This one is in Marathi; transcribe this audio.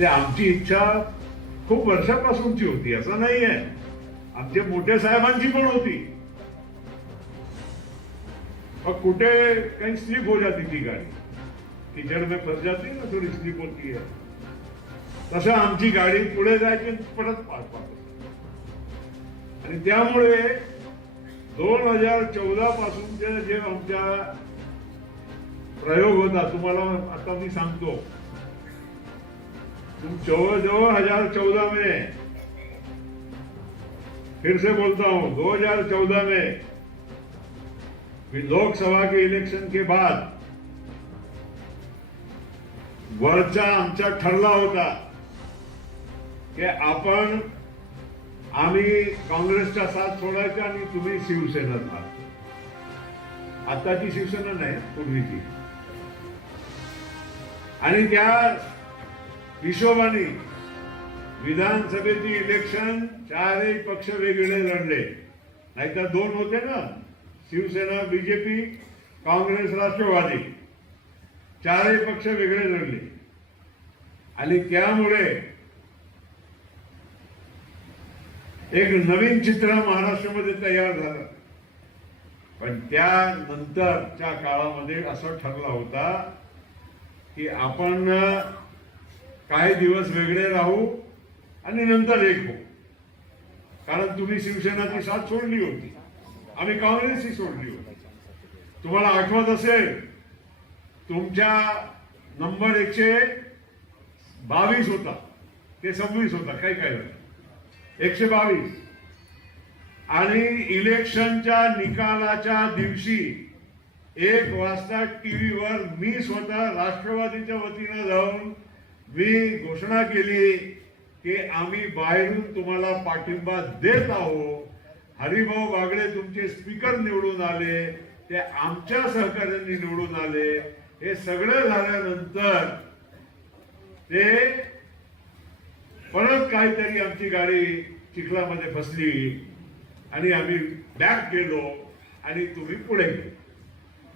ते आमची इच्छा खूप वर्षापासूनची होती, असं नाही आहे. आमच्या मोठ्या साहेबांची पण होती. और कुठे कहीं स्लिप हो जाती थी गाड़ी, कीचड़ में फंस जाती ना, थोड़ी स्लिप होती है. तसं आमची गाडी पुढे जायची, परत वापस. आणि त्यामुळे 2014 पासूनचे जे आमच्या प्रयोग होता, तुम्हाला आता मी सांगतो. जवळ 2014 में, फिर से बोलता हूं, 2014 में लोकसभा के इलेक्शन के बाद वरचा आमचा ठरला होता की आम्ही काँग्रेसचा साथ सोडायचा आणि तुम्ही शिवसेनेत व्हा. आताची शिवसेना नाही, पूर्वीची. आणि त्या हिशोबाने विधानसभेची इलेक्शन चारही पक्ष वेगळे लढले. नाहीतर दोन होते ना, शिवसेना, बीजेपी, काँग्रेस, राष्ट्रवादी. चारही पक्ष वेगळे लढले. आणि त्यामुळे एक नवीन चित्र महाराष्ट्रामध्ये तयार झालं. पण त्यानंतरच्या काळामध्ये असं ठरला होता की आपण काही दिवस वेगळे राहू आणि नंतर एक हो. कारण तुम्ही शिवसेनाची साथ सोडली होती, आम्ही काँग्रेसची सोडली होती. तुम्हाला आठवत असेल, तुमच्या नंबर 122 होता, ते 26 होता, काही काय झालं, 122. आणि इलेक्शनच्या निकालाच्या दिवशी 1 वाजता टीव्हीवर मी स्वतः राष्ट्रवादीच्या वतीनं जाऊन मी घोषणा केली की आम्ही बाहेरून तुम्हाला पाठिंबा देत आहोत. हरिभाऊ बागडे तुमचे स्पीकर निवडून आले, ते आमच्या सहकार्यांनी निवडून आले. हे सगळं झाल्यानंतर ते परत काहीतरी आमची गाडी चिखलामध्ये फसली आणि आम्ही बॅक गेलो आणि तुम्ही पुढे गेलो.